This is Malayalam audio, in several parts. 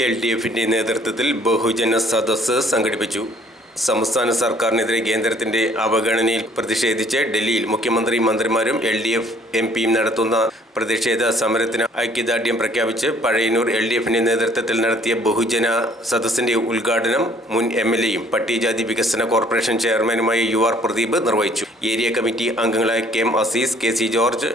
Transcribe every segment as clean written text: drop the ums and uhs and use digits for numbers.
LDFിന്റെ നേതൃത്വത്തിൽ ബഹുജന സദസ്സ് സംഘടിപ്പിച്ചു. സംസ്ഥാന സർക്കാരിനെതിരെ കേന്ദ്രത്തിന്റെ അവഗണനയിൽ പ്രതിഷേധിച്ച് ഡൽഹിയിൽ മുഖ്യമന്ത്രിയും മന്ത്രിമാരും LDF MPയും നടത്തുന്ന പ്രതിഷേധ സമരത്തിന് ഐക്യദാർഢ്യം പ്രഖ്യാപിച്ച് പഴയന്നൂർ LDFിന്റെ നേതൃത്വത്തിൽ നടത്തിയ ബഹുജന സദസ്സിന്റെ ഉദ്ഘാടനം മുൻ MLAയും പട്ടികജാതി വികസന കോർപ്പറേഷൻ ചെയർമാനുമായ UR പ്രദീപ് നിർവഹിച്ചു. ഏരിയ കമ്മിറ്റി അംഗങ്ങളായ KM Azeez, KC George,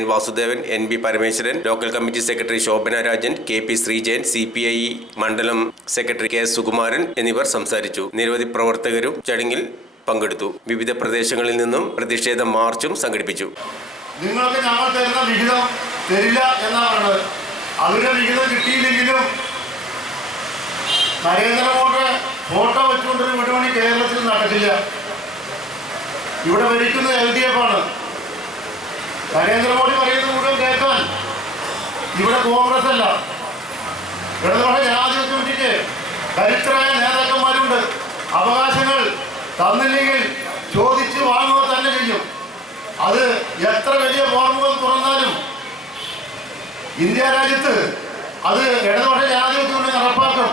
N Vasudevan, NB Parameswaran, local committee secretary Shobhana Rajan, KP Sreejayan, CPI മണ്ഡലം സെക്രട്ടറി K സുകുമാരൻ എന്നിവർ സംസാരിച്ചു. നിരവധി പ്രവർത്തകരും ചടങ്ങിൽ പങ്കെടുത്തു. വിവിധ പ്രദേശങ്ങളിൽ നിന്നും പ്രതിഷേധ മാർച്ചും സംഘടിപ്പിച്ചു. നിങ്ങൾക്ക് ഞങ്ങൾ തരുന്ന വിഹിതം തരില്ല എന്നാണ്. അവരുടെ വിഹിതം കിട്ടിയില്ലെങ്കിലും നരേന്ദ്രമോദി ഫോട്ടോ വെച്ചുകൊണ്ടൊരു വിടുപണി കേരളത്തിൽ നടക്കില്ല. ഇവിടെ ഭരിക്കുന്ന LDF ആണ്. നരേന്ദ്രമോദി പറയുന്നത് മുഴുവൻ കേൾക്കാൻ ഇവിടെ കോൺഗ്രസ് അല്ല, ഇടതുപക്ഷ ജനാധിപത്യ മുന്നണിക്ക് ദരിദ്രരായ നേതാക്കന്മാരുണ്ട്. അവകാശങ്ങൾ തന്നില്ലെങ്കിൽ ചോദിച്ച് വാങ്ങുക തന്നെ ചെയ്യും. അത് എത്ര വലിയ ഫോർമുകൾ തുറന്നാലും ഇന്ത്യ രാജ്യത്ത് അത് ഇടതുപക്ഷ ജനാധിപത്യ മുന്നണി നടപ്പാക്കും.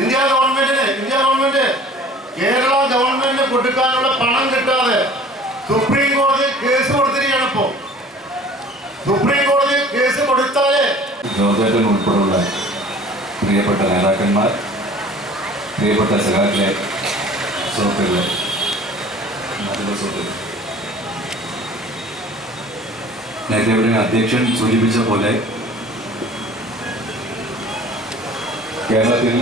ഇന്ത്യ ഗവൺമെന്റ് കേരള ഗവൺമെന്റിന് കൊടുക്കാനുള്ള പണം കിട്ടാതെ സുപ്രീം കോടതി കേസ് കൊടുത്തിരിക്കുകയാണ്. ഇപ്പോൾ സുപ്രീം കോടതി കേസ് കൊടുത്താലേ ജോർജേട്ടൻ ഉൾപ്പെടെയുള്ള പ്രിയപ്പെട്ട നേതാക്കന്മാർ, പ്രിയപ്പെട്ട സഖാക്കളെ, സുഹൃത്തുക്കളെ, നേരത്തെ ഇവിടെ അധ്യക്ഷൻ സൂചിപ്പിച്ച പോലെ കേരളത്തിൽ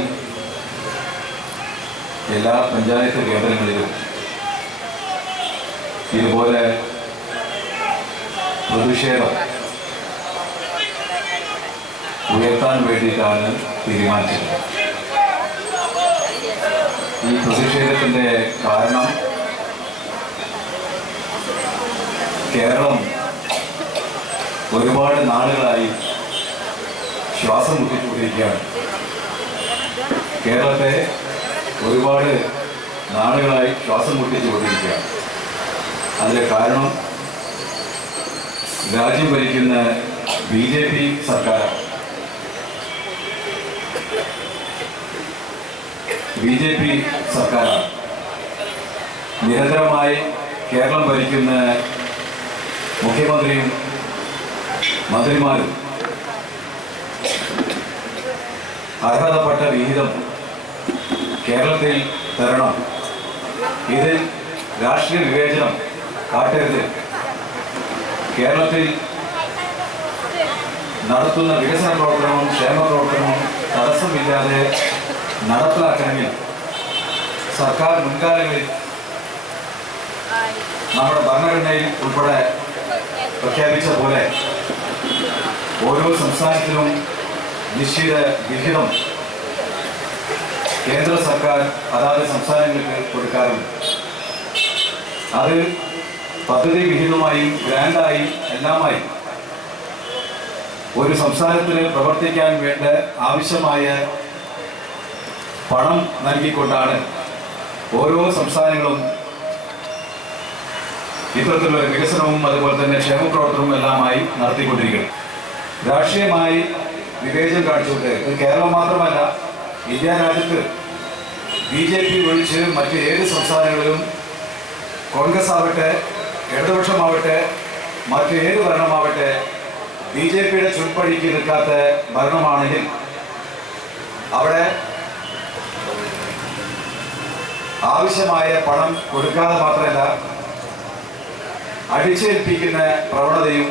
എല്ലാ പഞ്ചായത്ത് കേന്ദ്രങ്ങളിലും ഇതുപോലെ പ്രതിഷേധം ഉയർത്താൻ വേണ്ടിയിട്ടാണ് തീരുമാനിച്ചത്. ഈ പ്രതിഷേധത്തിൻ്റെ കാരണം കേരളം ഒരുപാട് നാളുകളായി ശ്വാസം മുട്ടിക്കൊണ്ടിരിക്കുകയാണ്. കേരളത്തെ ഒരുപാട് നാളുകളായി ശ്വാസം മുട്ടിച്ചുകൊണ്ടിരിക്കുകയാണ്. അതിൻ്റെ കാരണം രാജ്യം ഭരിക്കുന്ന BJP സർക്കാർ. BJP സർക്കാരാണ്. നിരന്തരമായി കേരളം ഭരിക്കുന്ന മുഖ്യമന്ത്രിയും മന്ത്രിമാരും അർഹതപ്പെട്ട വിഹിതം കേരളത്തിൽ തരണം. ഇതിൽ രാഷ്ട്രീയ വിവേചനം കാട്ടരുത്. കേരളത്തിൽ നടത്തുന്ന വികസന പ്രവർത്തനവും ക്ഷേമ പ്രവർത്തനവും തടസ്സമില്ലാതെ നടപ്പിലാക്കണമെങ്കിൽ സർക്കാർ മുൻകാലങ്ങളിൽ നമ്മുടെ ഭരണഘടനയിൽ ഉൾപ്പെടെ പ്രഖ്യാപിച്ച പോലെ ഓരോ സംസ്ഥാനത്തിലും നിശ്ചിത വിഹിതം കേന്ദ്ര സർക്കാർ അതാത് സംസ്ഥാനങ്ങൾക്ക് കൊടുക്കാറുണ്ട്. അത് പദ്ധതി വിഹിതമായും ഗ്രാൻഡായും എല്ലാമായി ഒരു സംസ്ഥാനത്തിന് പ്രവർത്തിക്കാൻ വേണ്ട ആവശ്യമായ പണം നൽകിക്കൊണ്ടാണ് ഓരോ സംസ്ഥാനങ്ങളും ഇത്തരത്തിലുള്ള വികസനവും അതുപോലെ തന്നെ ക്ഷേമ പ്രവർത്തനവും എല്ലാമായി നടത്തിക്കൊണ്ടിരിക്കുന്നത്. രാഷ്ട്രീയമായി വിവേചനം കാണിച്ചുകൊണ്ട് ഇത് കേരളം മാത്രമല്ല, ഇന്ത്യ രാജ്യത്ത് BJP ഒഴിച്ച് മറ്റ് ഏത് സംസ്ഥാനങ്ങളിലും കോൺഗ്രസ് ആവട്ടെ, ഇടതുപക്ഷമാവട്ടെ, മറ്റ് ഏത് ഭരണമാവട്ടെ, BJPയുടെ ചുൽപ്പടിക്ക് നിൽക്കാത്ത ഭരണമാണെങ്കിൽ അവിടെ ആവശ്യമായ പണം കൊടുക്കാതെ മാത്രമല്ല അടിച്ചേൽപ്പിക്കുന്ന പ്രവണതയും